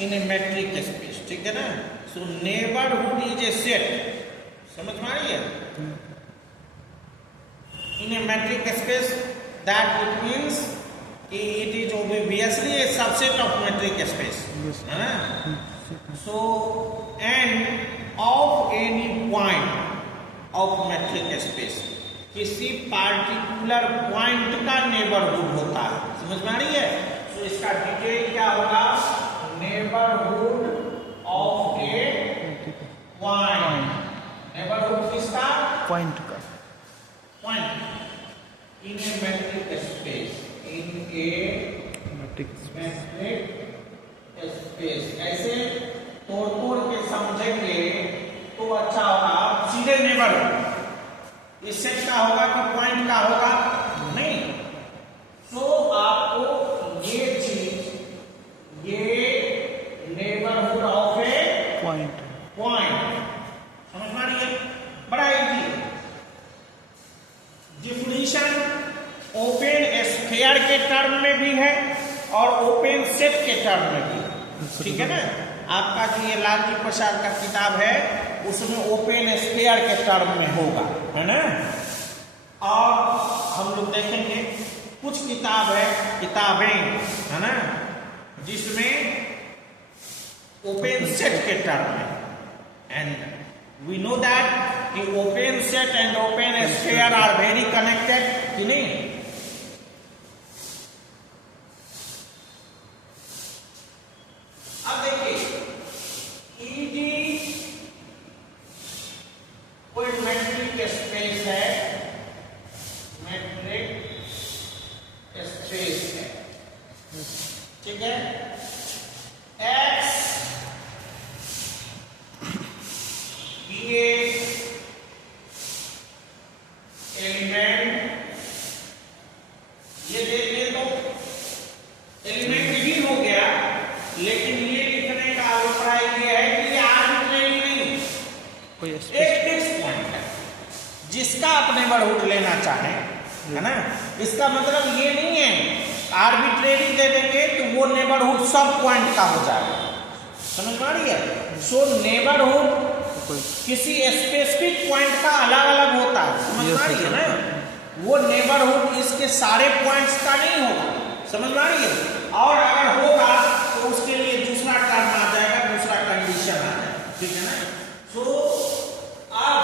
In a metric space, ठीक है ना। So neighbourhood is a set, समझ में आ रही है, in a metric space that it means it is obviously a subset of metric space, है ना। So and of any point of metric space, किसी पार्टिकुलर पॉइंट का नेबरहुड होता है, समझ में आ रही है। तो इसका डिटेल क्या होगा, neighbourhood of A point, neighbourhood किसका, पॉइंट का, point in a metric space, in a metric space. ऐसे तोड़ तोड़ के समझेंगे तो अच्छा होगा। सीधे नेबरहुड इस सेट का होगा कि पॉइंट का होगा, नहीं। तो आपको ये चीज, ये नेबरहुड ऑफ ए पॉइंट, समझ में आ रही है, बड़ा इजी। डिफिनीशन ओपन स्फीयर के टर्म में भी है और ओपन सेट के टर्म में भी, ठीक है ना। आपका जो ये लालजी प्रसाद का किताब है उसमें ओपन स्फीयर के टर्म में होगा, है ना। और हम लोग देखेंगे कुछ किताबें है ना जिसमें ओपन सेट के टर्म में, एंड वी नो दैट कि open set and open sphere are very connected, कि नहीं। अब देखिए कोई मैट्रिक स्पेस है, मैट्रिक स्पेस है, ठीक है। एक्स ये एलिमेंट, ये तो एलिमेंट भी हो गया, लेकिन ये लिखने का अभिप्राय ये है कि ये आर्बिट्रेरी नहीं, कोई एक फिक्स पॉइंट है जिसका आप नेबरहुड लेना चाहें, है ना। इसका मतलब ये नहीं है आर्बिट्रेरी दे देंगे तो वो नेबरहुड सब पॉइंट का हो जाएगा, समझ में आ रही है। सो नेबरहुड किसी स्पेसिफिक पॉइंट का अलग अलग होता है, समझ में आ रही है ना। वो नेबरहुड इसके सारे पॉइंट्स का नहीं होगा, समझ में आ रही है। और अगर होगा तो उसके लिए दूसरा टर्म आ जाएगा, दूसरा कंडीशन आ जाएगा, ठीक है ना। सो अब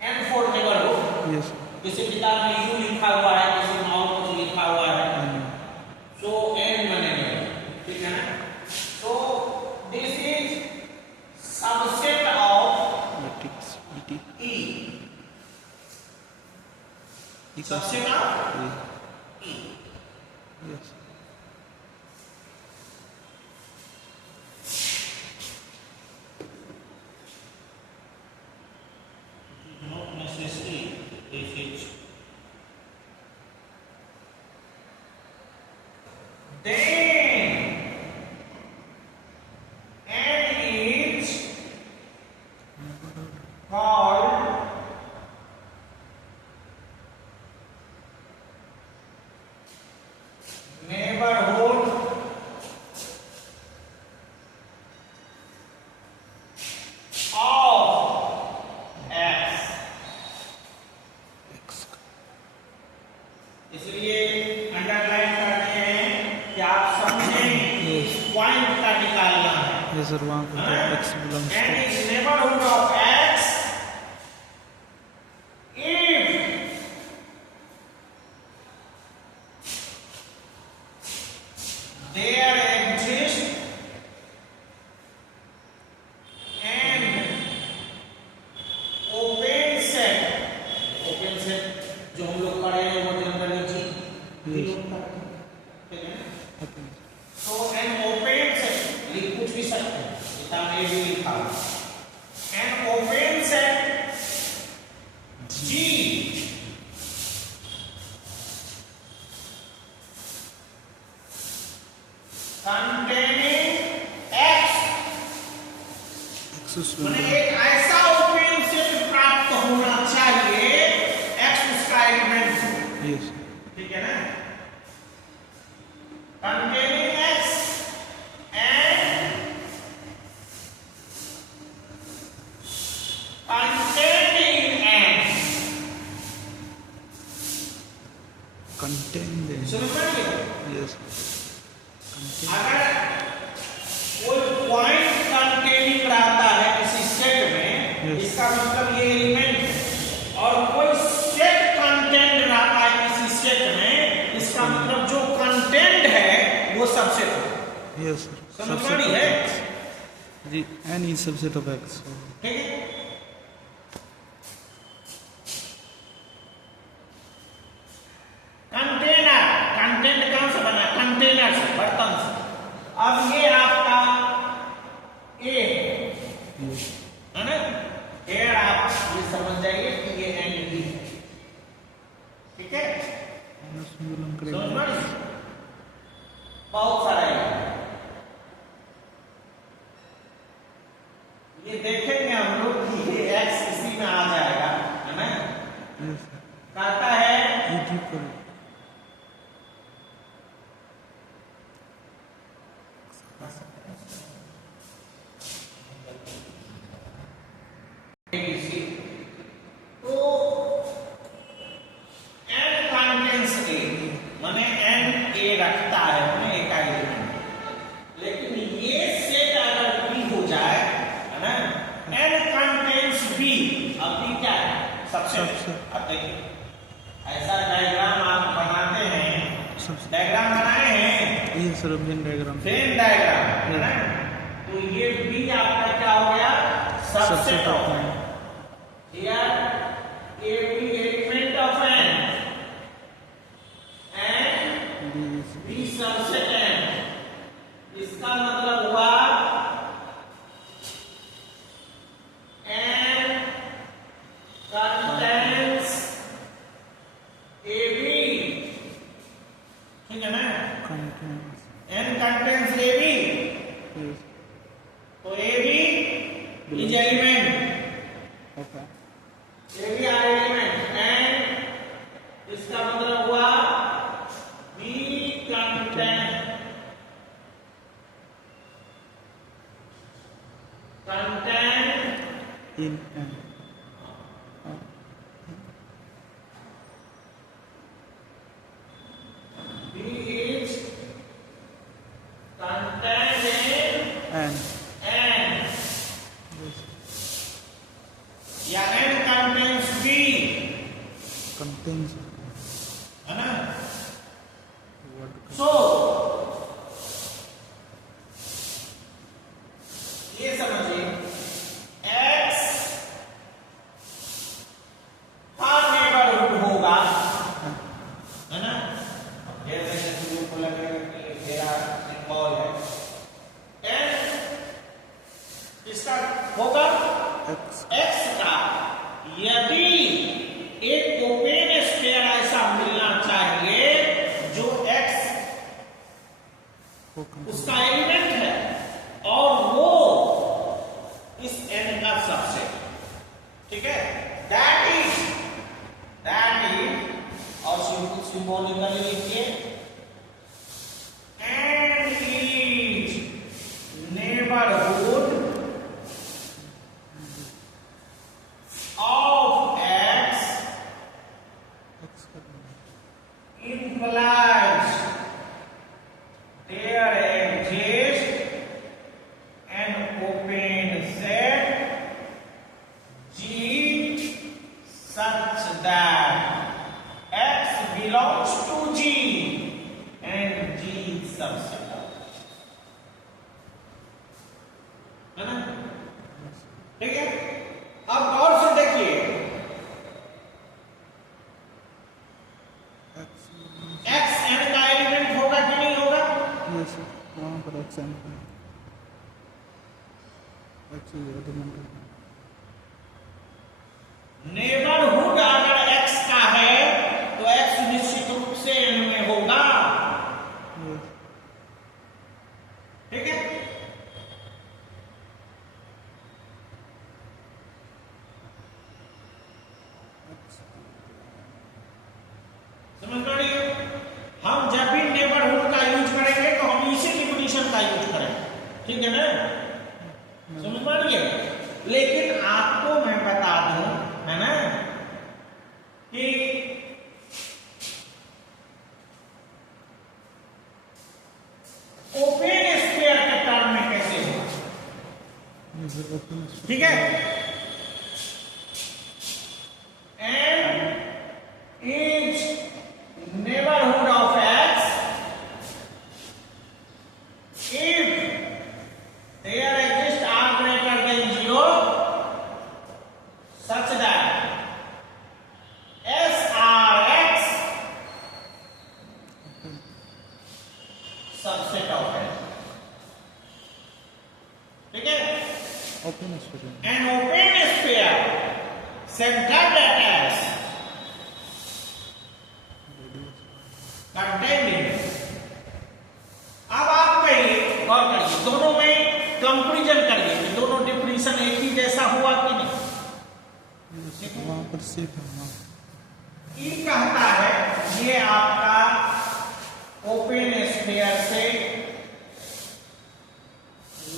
एंड फॉर नेबरहुड, किसी किताब में यू लिखा हुआ है, किसी में और कुछ लिखा हुआ है, सो एन बनेगा, ठीक है ना। So this is subset of matrix E, subset of E, yes. not necessary if it's then n is called neighborhood इसलिए अंडरलाइन करते हैं कि आप समझें इस पॉइंट का निकालना है। ये सर वहाँ पर x belongs and is neighbourhood of x if there exist an open set जो हम लोग पढ़े हैं वो जनरली जी, ठीक है। तो एन ओपन सेट लिख कुछ भी सकते हैं, किताब में भी लिखा है। An open set G containing x, माने एक ऐसा ओपन सेट प्राप्त होना चाहिए एक्स उसका एलिमेंट, यस, ठीक है ना। कंटेन दे समझ में आ गया? यस कंटेन अगर कोई पॉइंट कंटेनिंग रहता है किसी सेट में, Yes. इसका मतलब ये एलिमेंट है। और कोई सेट कंटेंट रहता है किसी सेट में, इसका मतलब जो कंटेंट है वो सबसेट है। यस सर समझ में आ रही है? G N is subset of X ठीक है? कंटेनर, कंटेंट कहां से बना? कंटेनर से, बर्तन से। अब ये आपका ए है ना? ए आप ये समझ जाइए कि ये एन बी है। ठीक है? समझ में आ रही है? बहुत सारा ये देखेंगे हम लोग कि ये एक्स इसी में आ जाएगा, है ना? यस कहता है तो n कंटेंस a, माने n a रखता है माने एक एलिमेंट, लेकिन ये सेट अगर b हो जाए, है ना? n कंटेंस b, अब b क्या है? सबसेट। अब देखिए ऐसा डायग्राम आप बनाते हैं, डायग्राम बनाए हैं, ये sir Venn diagram Venn diagram, है ना? तो ये b आपका क्या हो गया? Subset of n। Here a b element of n and b subset n, इसका मतलब हुआ n contains ab, ठीक है ना? n contains ab, तो ab is element, ओके ये भी एलिमेंट, एंड इसका मतलब हुआ B content in N B is content in N N, या एन कंटेंस बी, कंटेन्स है ना? वर्ड सो ये समझिए x का नेबरहुड होगा, है ना? अब जैसे शुरू को लगेगा कि मेरा सिंबल है n, इसका होगा एक्स x का, यदि एक ओपन स्फीयर ऐसा मिलना चाहिए जो x उसका एलिमेंट है और वो इस n का सबसेट, ठीक है? दैट इज और सिंबॉलिकली लिखिए, and is neighbourhood of x implies there exists an open set G such that x belongs to G and G is subset of, है ना? ठीक है? अब गौर से देखिए, x n का एलिमेंट होगा कि नहीं होगा? यस वहाँ पर x N x element neighbourhood अगर x का है तो x निश्चित रूप से n में होगा, ठीक है? समझ में आ रही है? हम जब भी नेबरहुड का यूज करेंगे तो हम इसी डिफिनेशन का यूज करेंगे, ठीक है ना? समझ में आ रही है? लेकिन आपको मैं बता दूं, है ना, कि ठीक है, and is neighbourhood of x if there exists r greater than 0 such that SRX subset of it. ठीक है, open student an open sphere centered at S contained in, अब आप कहिए गौर करिए, दोनों में कंपैरिजन करिए कि दोनों डिफिनीशन एक ही जैसा हुआ कि नहीं। वहाँ पर सेफ है वहाँ ई कहता है ये आपका ओपन स्फीयर से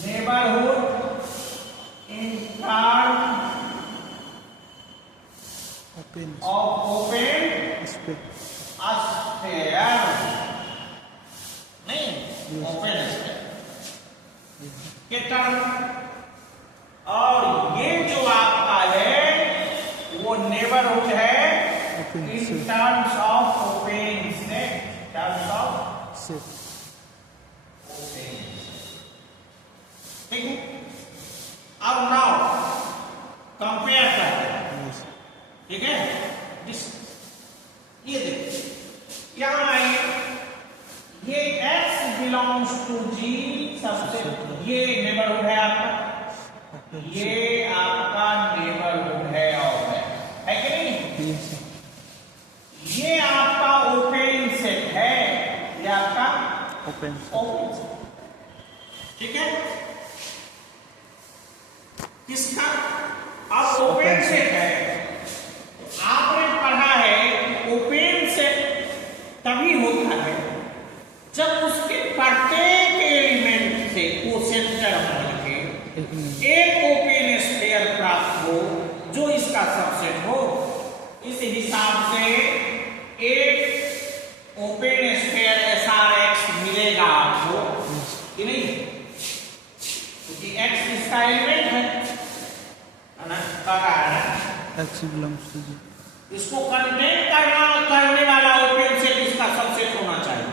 neighbourhood in term open of open space sphere, नहीं ओपन स्फीयर के टर्म, और ये जो आपका है वो नेबरहुड है open in safe terms of open set, terms of safe open, ठीक है। अब नाउ कंपेयर करते हैं, यस ठीक है, ये देखिए यहां आइए, ये x बिलोंग्स टू G सबसे, ये नेबरहुड है आपका, ओपन ये आपका नेबरहुड है और है कि नहीं, यस ये आपका ओपन सेट है, ये आपका ओपन ओपन सेट, ठीक है, किसका, अब ओपन सेट है, आपने पढ़ा है ओपन सेट तभी होता है जब उसके प्रत्येक एलिमेंट से को सेंटर मान के एक ओपन स्फीयर प्राप्त हो जो इसका सबसेट हो। इस हिसाब से एक ओपन स्फीयर SRX मिलेगा आपको कि नहीं, क्योंकि x इसका एलिमेंट है ना, कहा है ना, एक्स बिलोंग्स टू जी इसको कंटेन करने वाला ओपन सेट इसका सबसेट होना चाहिए,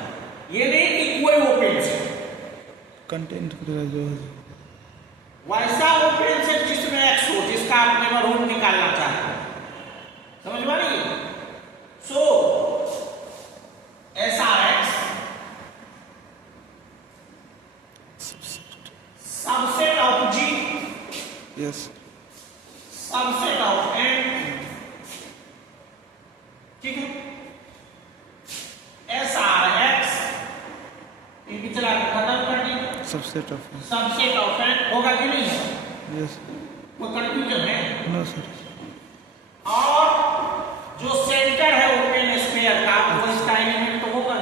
ये नहीं कि कोई ओपन सेट, कंटेंट करेगा जो है वैसा ओपन सेट जिसमें x हो, जिसका आप नेबरहुड निकालना चाहते हैं, समझ में आई। So SRX subset of G, yes subset of N, ठीक है, SRX ये पिछला खत्म कर दी, subset of subset of N होगा कि नहीं, यस कोई कंफ्यूजन है, नो सर और जो सेंटर है ओपन स्फीयर का वो इसका एलिमेंट तो होगा,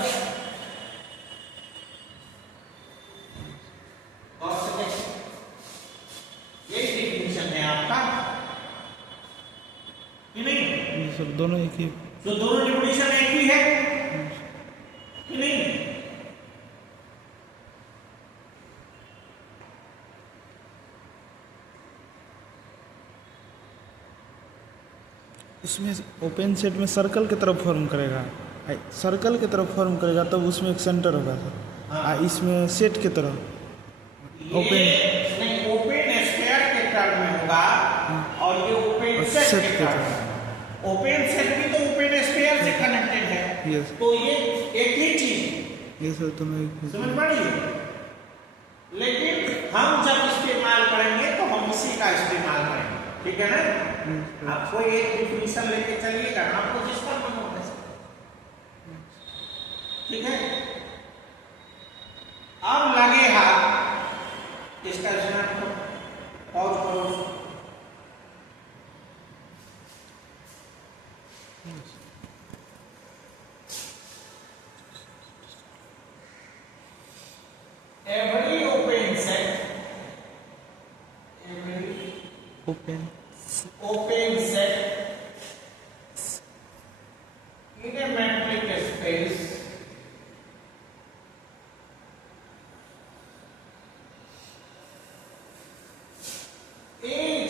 और ये डिफिनीशन है आपका कि नहीं, ये सब दोनों एक ही तो दोनों डिफिनीशन एक ही है कि नहीं, इसमें ओपन सेट में सर्कल की तरफ फॉर्म करेगा, सर्कल की तरफ फॉर्म करेगा तब उसमें एक सेंटर होगा सर, इसमें सेट की तरफ ये नहीं ओपन स्फीयर के टर्म में होगा और ये ओपन सेट के टर्म में, ओपन सेट भी तो ओपन स्फीयर से कनेक्टेड है, यस तो ये एक ही चीज, ये सर तो मैं समझ पड़ी, लेकिन हम जब इस्तेमाल करेंगे तो हम इसी का इस्तेमाल करेंगे, ठीक है ना। आप कोई एक डिफिनीशन लेके चलिएगा, आपको जिसका मन हो वैसा, ठीक है। अब लगे हाथ इसका पॉज करो, every open set, every open open set in a metric space is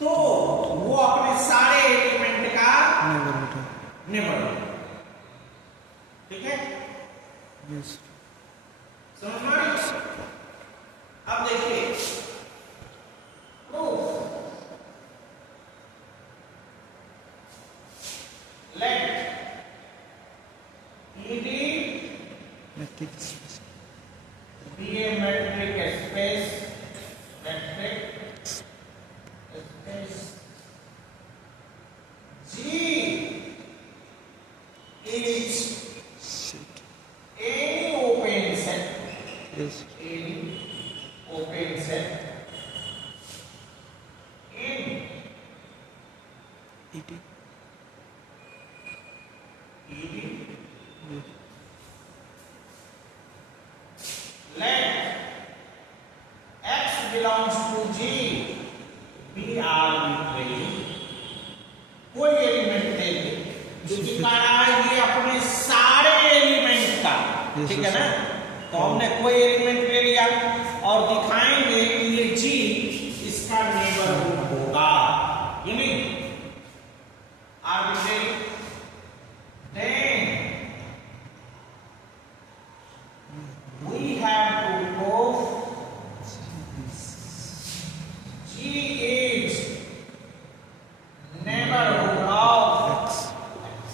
तो वो अपने सारे एलिमेंट का नेबरहुड है। नेबरहुड, ठीक है, यस समझ में आ रही है? अब देखिए लेट ED मैट्रिक स्पेस be a metric space, metric space. G is set any open set, yes any open set in ET ED. Let X belongs to G be arbitrary. कोई एलिमेंट ले ली जो दिखा रहा है ये अपने सारे एलिमेंट का, Yes, ठीक है yes, ना? तो हमने कोई एलिमेंट ले लिया और दिखाएंगे कि ये G इसका नेबरहुड होगा, ये नहीं arbitrary. Then we have to prove G is neighborhood of x X.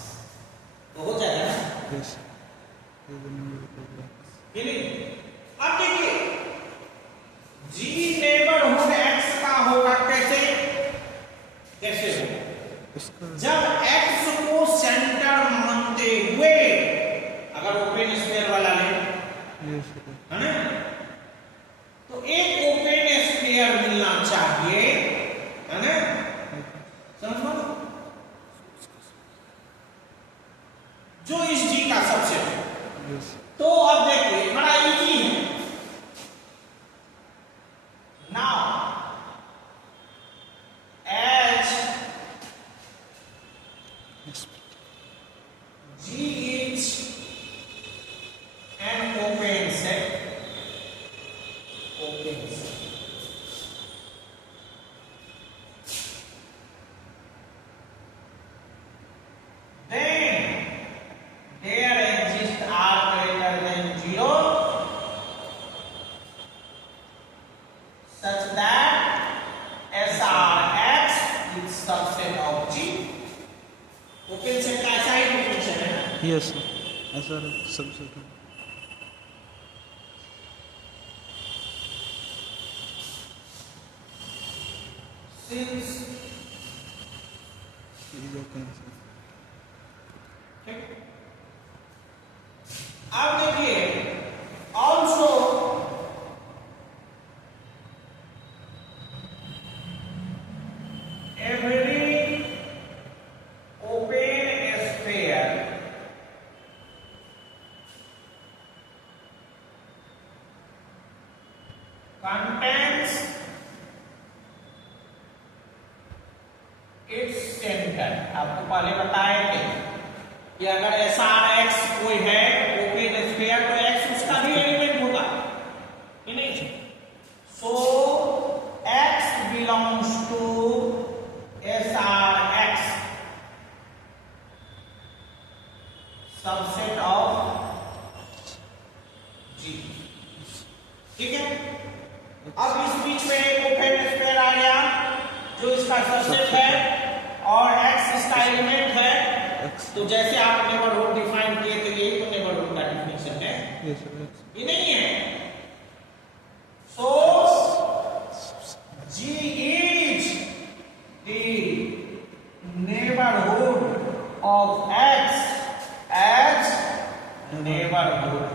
तो हो जाएगा ना? यस ये नहीं। अब देखिए G neighborhood X का होगा कैसे? कैसे होगा? इसका जब X को सेंटर मानते हुए, अगर ओपन स्फीयर वाला ले, यस है ना, तो एक ओपन स्फीयर मिलना चाहिए, है ना, समझ लो, जो इस G का सबसेट है। यस तो अब देखिए बड़ा इजी है। Now H G is an open set. Open set. Then there exists R greater than 0 such that SRX is subset of G. Open set का ऐसा ही डिफिनेशन है ना? यस ऐसा सबसेट है Since इज ओके ठीक। अब देखिए also every open sphere contains its center। आपको पहले बताए थे कि अगर SRX कोई है ओपन स्फीयर तो X उसका भी एलिमेंट होगा, ये नहीं? सो X belongs to SRX subset of G, ठीक है। अब इस बीच में एक ओपन स्फीयर आ गया जो इसका सबसेट है और X इसका एलिमेंट है, एक्स तो जैसे आप नेबरहुड डिफाइन किए थे यही तो नेबरहुड का डिफिनेशन है, यस एक्स ये नहीं है? सो G is the neighborhood of X as neighborhood